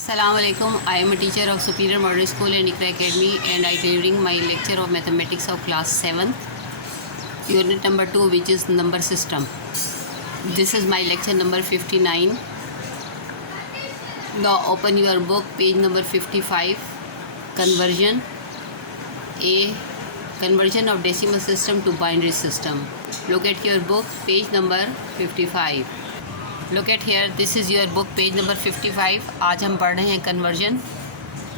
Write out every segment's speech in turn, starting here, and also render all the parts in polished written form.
Assalamualaikum. I am a teacher of Superior Model School and Iqra Academy, and I delivering my lecture of mathematics of class 7th, unit number 2, which is number system. This is my lecture number 59. Now open your book, page number 55. Conversion. A. Conversion of decimal system to binary system. Look at your book, page number 55. Look at here, this is your book, page number 55. आज हम पढ़ रहे हैं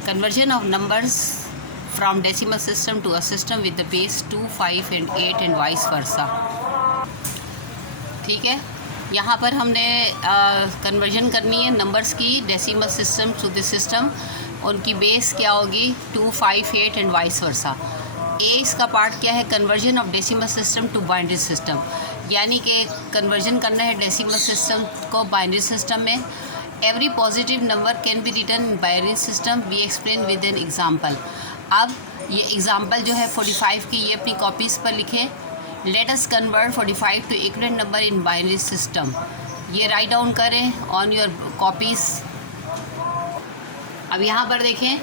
conversion of numbers from decimal system to a system with the base 2, 5 and 8 and vice versa. ठीक है, यहाँ पर हमने कन्वर्जन करनी है नंबर्स की decimal system to the system. उनकी बेस क्या होगी? 2, 5, 8 एंड वाइस वर्सा. ए इसका पार्ट क्या है? Conversion of decimal system to binary system, यानी कि कन्वर्जन करना है डेसिमल सिस्टम को बाइनरी सिस्टम में. Every positive number can be written in binary system. We explain with an example. अब ये एग्जांपल जो है 45 की, ये अपनी कॉपीज़ पर लिखें. Let us convert 45 to equivalent number in binary system. ये राइट डाउन करें ऑन योर कॉपीज़. अब यहाँ पर देखें,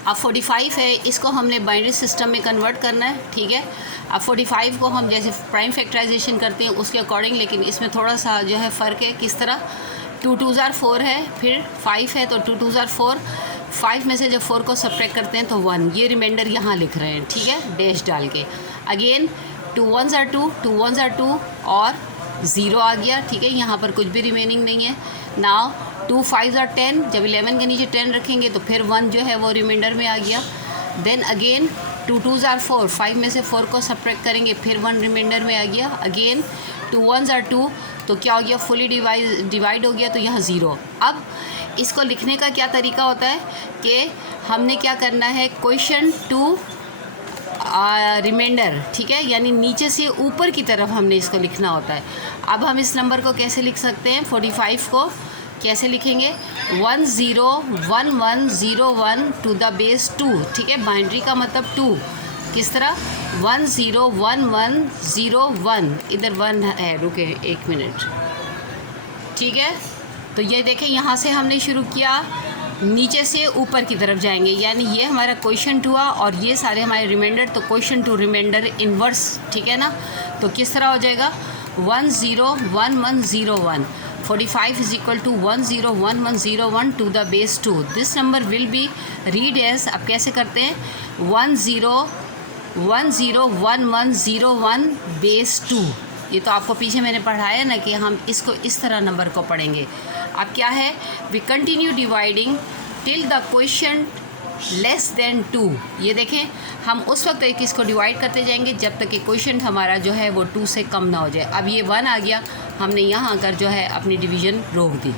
अब 45 है, इसको हमने बाइनरी सिस्टम में कन्वर्ट करना है. ठीक है, अब 45 को हम जैसे प्राइम फैक्टराइजेशन करते हैं उसके अकॉर्डिंग, लेकिन इसमें थोड़ा सा जो है फ़र्क है. किस तरह? 2 2s are 4 है, फिर 5 है, तो 2 2s are 4. 5 में से जब 4 को सब्ट्रैक्ट करते हैं तो 1. ये रिमाइंडर यहाँ लिख रहे हैं. ठीक है, डैश डाल के. Again 2 1s are 2, 2 1s are 2 और 0 आ गया. ठीक है, यहाँ पर कुछ भी रिमेनिंग नहीं है. Now 2 5s are 10. जब 11 के नीचे 10 रखेंगे तो फिर 1 जो है वो रिमाइंडर में आ गया. Then again 2 2s are 4. 5 में से 4 को सब्ट्रैक्ट करेंगे, फिर 1 रिमाइंडर में आ गया. अगेन 2 1s are 2, तो क्या हो गया? फुली डिवाइड हो गया, तो यहाँ 0. अब इसको लिखने का क्या तरीका होता है कि हमने क्या करना है? Question to reminder. ठीक है, यानी नीचे से ऊपर की तरफ हमने इसको लिखना होता है. अब हम इस नंबर को कैसे लिख सकते हैं? 45 को कैसे लिखेंगे? 1 0 1 1 0 1 टू द बेस 2. ठीक है, बाइनरी का मतलब 2. किस तरह? 1 0 1 1 0 1. इधर 1 है, रुके 1 मिनट. ठीक है, तो ये देखें, यहाँ से हमने शुरू किया, नीचे से ऊपर की तरफ जाएंगे, यानी ये हमारा क्वेश्चन टू हुआ और ये सारे हमारे रिमाइंडर. तो क्वेश्चन टू रिमाइंडर इन्वर्स. ठीक है ना, तो किस तरह हो जाएगा? 1 0 1 1 0 1. 45 is equal to 1 0 1 1 0 1 to the base 2. This number will be read as, अब कैसे करते हैं? 1 0 1 0 1 1 0 1 base 2. ये तो आपको पीछे मैंने पढ़ाया ना कि हम इसको इस तरह नंबर को पढ़ेंगे. अब क्या है? We continue dividing till the question less than 2. ये देखें, हम उस वक्त एक इसको डिवाइड करते जाएंगे जब तक कि क्वेश्चन हमारा जो है वो 2 से कम ना हो जाए. अब ये 1 आ गया, हमने यहाँ आकर जो है अपनी डिवीज़न रोक दी.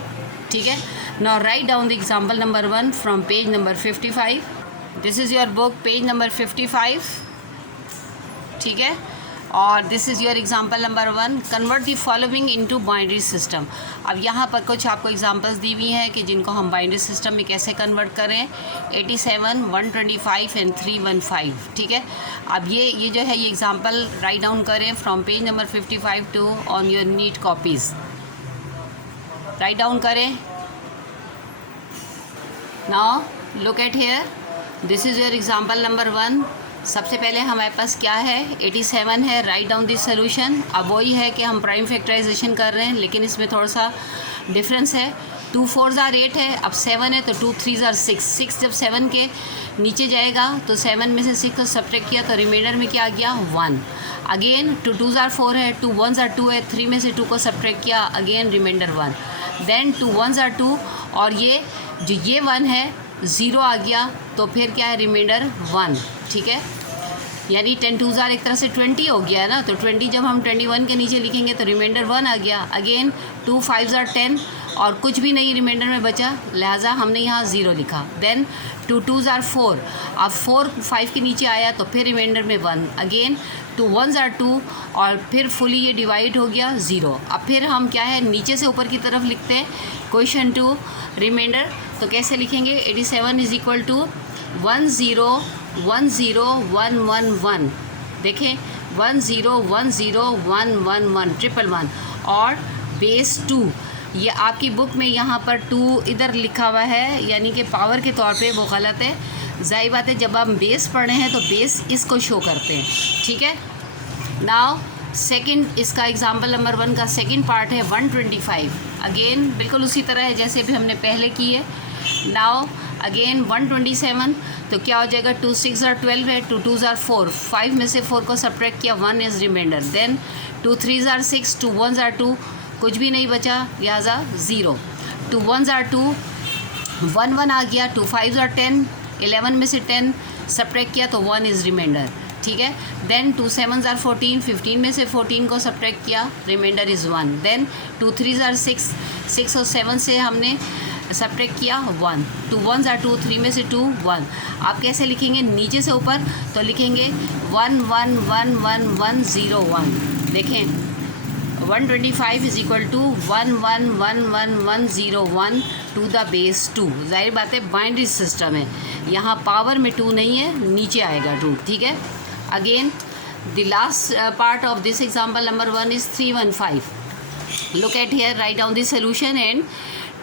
ठीक है, now write down the example number 1 from page number 55. This is your book, page number 55. ठीक है, और this is your example number 1. Convert the following into binary system. अब यहाँ पर कुछ आपको एग्जांपल्स दी हुई हैं कि जिनको हम बाइनरी सिस्टम में कैसे कन्वर्ट करें. 87 125 एंड 315. ठीक है, अब ये जो है ये एग्जांपल राइट डाउन करें from page number 55 to on your neat copies. Write down करें. Now look at here, this is your example number 1. सबसे पहले हमारे पास क्या है? 87 है. Write down this solution. अब वही है कि हम प्राइम फैक्टराइजेशन कर रहे हैं, लेकिन इसमें थोड़ा सा डिफरेंस है. 2 4s are 8 है, अब 7 है, तो 2 3s are 6. 6 जब 7 के नीचे जाएगा तो 7 में से 6 को सब्ट्रैक्ट किया तो रिमाइंडर में क्या आ गया? 1. अगेन 2 2s are 4 है, 2 1s are 2 है, 3 में से 2 को सब्ट्रैक्ट किया, again reminder 1. Then 2 1s are 2 और ये जो ये 1 है 0 आ गया, तो फिर क्या है? रिमाइंडर 1. ठीक है, यानी 10 2s are एक तरह से 20 हो गया है ना. तो 20 जब हम 21 के नीचे लिखेंगे तो रिमाइंडर 1 आ गया. अगेन 2 5s are 10 और कुछ भी नहीं रिमाइंडर में बचा, लिहाजा हमने यहाँ 0 लिखा. Then 2 2s are 4. अब 4 5 के नीचे आया तो फिर रिमाइंडर में 1. अगेन 2 1s are 2 और फिर फुली ये डिवाइड हो गया 0. अब फिर हम क्या है? नीचे से ऊपर की तरफ लिखते हैं क्वेश्चन टू रिमाइंडर. तो कैसे लिखेंगे? 87 इज़ इक्वल टू 1 0 1 0 1 1 1. देखें, 1 0 1 0 1 1 1 1 1 और बेस 2. ये आपकी बुक में यहाँ पर 2 इधर लिखा हुआ है, यानी कि पावर के तौर पे वो गलत है। जाहिर बात है जब हम बेस पढ़ रहे हैं तो बेस इसको शो करते हैं, ठीक है। नाउ सेकंड, इसका एग्जांपल नंबर 1 का सेकंड पार्ट है 125। अगेन बिल्कुल उसी तरह है जैसे भी हमने पहले की है। नाउ अगेन 127, तो क्या हो जाएगा, 2 6 are 12 है, 2 2 are 4, 5 में से 4 को सब्ट्रैक्ट किया, 1 is reminder. Then 2 3 are 6, 2 1 are 2, कुछ भी नहीं बचा, लिहाजा 0। 2 1 are 2, 1 1 आ गया, 2 5 are 10, 11 में से 10 सब्ट्रैक्ट किया तो 1 इज़ रिमाइंडर, ठीक है। देन 2 7 are 14, 15 में से 14 को सब्ट्रैक्ट किया, रिमाइंडर इज़ 1। देन 2 3 are 6, 6 और 7 से हमने सब्ट्रैक्ट किया 1, 2 1 are 2, 3 में से 2 1। आप कैसे लिखेंगे, नीचे से ऊपर, तो लिखेंगे 1 1 1 1 1 0 1। देखें 125 is equal to 1 1 1 1 1 0 1 to the base 2। जाहिर बात है बाइनरी सिस्टम है, यहाँ पावर में 2 नहीं है, नीचे आएगा रूट, ठीक है। Again the last part of this example number 1 is 315। Look at here, write down the solution and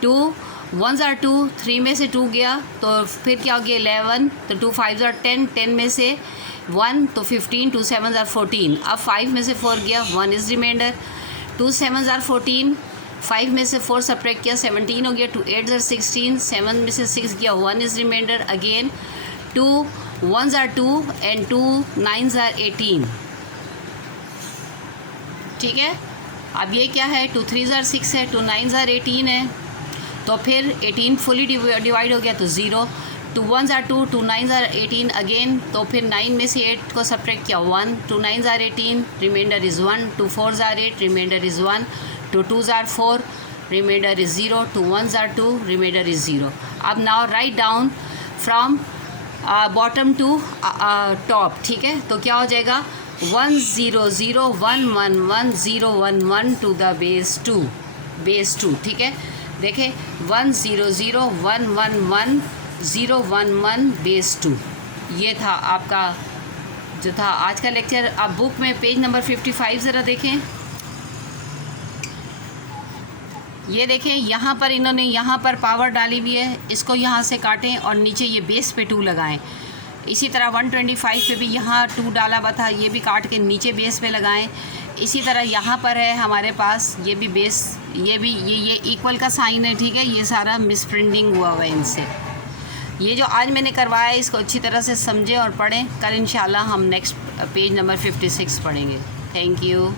2 1s are 2, 3 में से 2 गया तो फिर क्या हो गया 11, तो 2 5s are 10, 10 में से 1 तो 15, 2 7s are 14। अब 5 में से 4 गया, 1 इज़ रिमाइंडर। 2 7s are 14, 5 में से 4 सब्ट्रैक्ट किया, 17 हो गया। 2 8s are 16, 7 में से 6 गया, 1 is reminder. Again 2 1s are 2 and 2 9s are 18, ठीक है। अब ये क्या है, 2 3s are 6 है, 2 9s are 18 है, तो फिर 18 फुली डिवाइड हो गया तो 0। 2 1s are 2, 2 9s are 18 again, तो फिर 9 में से 8 को सब्ट्रैक्ट किया 1, 2 9s are 18, reminder is 1, 2 4s are 8, reminder is 1, 2 2s are 4, reminder is 0, 2 1s are 2, reminder is 0। अब now write down from bottom to top, ठीक है। तो क्या हो जाएगा 1 0 0 1 1 1 0 1 1 टू द बेस 2, बेस 2, ठीक है। देखें 1 0 0 1 1 1 0 1 1 बेस 2। ये था आपका जो था आज का लेक्चर। आप बुक में पेज नंबर 55 ज़रा देखें। ये देखें यहाँ पर इन्होंने यहाँ पर पावर डाली हुई है, इसको यहाँ से काटें और नीचे ये बेस पे 2 लगाएं। इसी तरह 125 पे भी यहाँ 2 डाला हुआ था, ये भी काट के नीचे बेस पे लगाएं। इसी तरह यहाँ पर है हमारे पास ये भी बेस, ये भी ये इक्वल का साइन है, ठीक है। ये सारा मिस प्रिंटिंग हुआ हुआ है इनसे। ये जो आज मैंने करवाया है इसको अच्छी तरह से समझें और पढ़ें। कल इंशाल्लाह हम नेक्स्ट पेज नंबर 56 पढ़ेंगे। Thank you.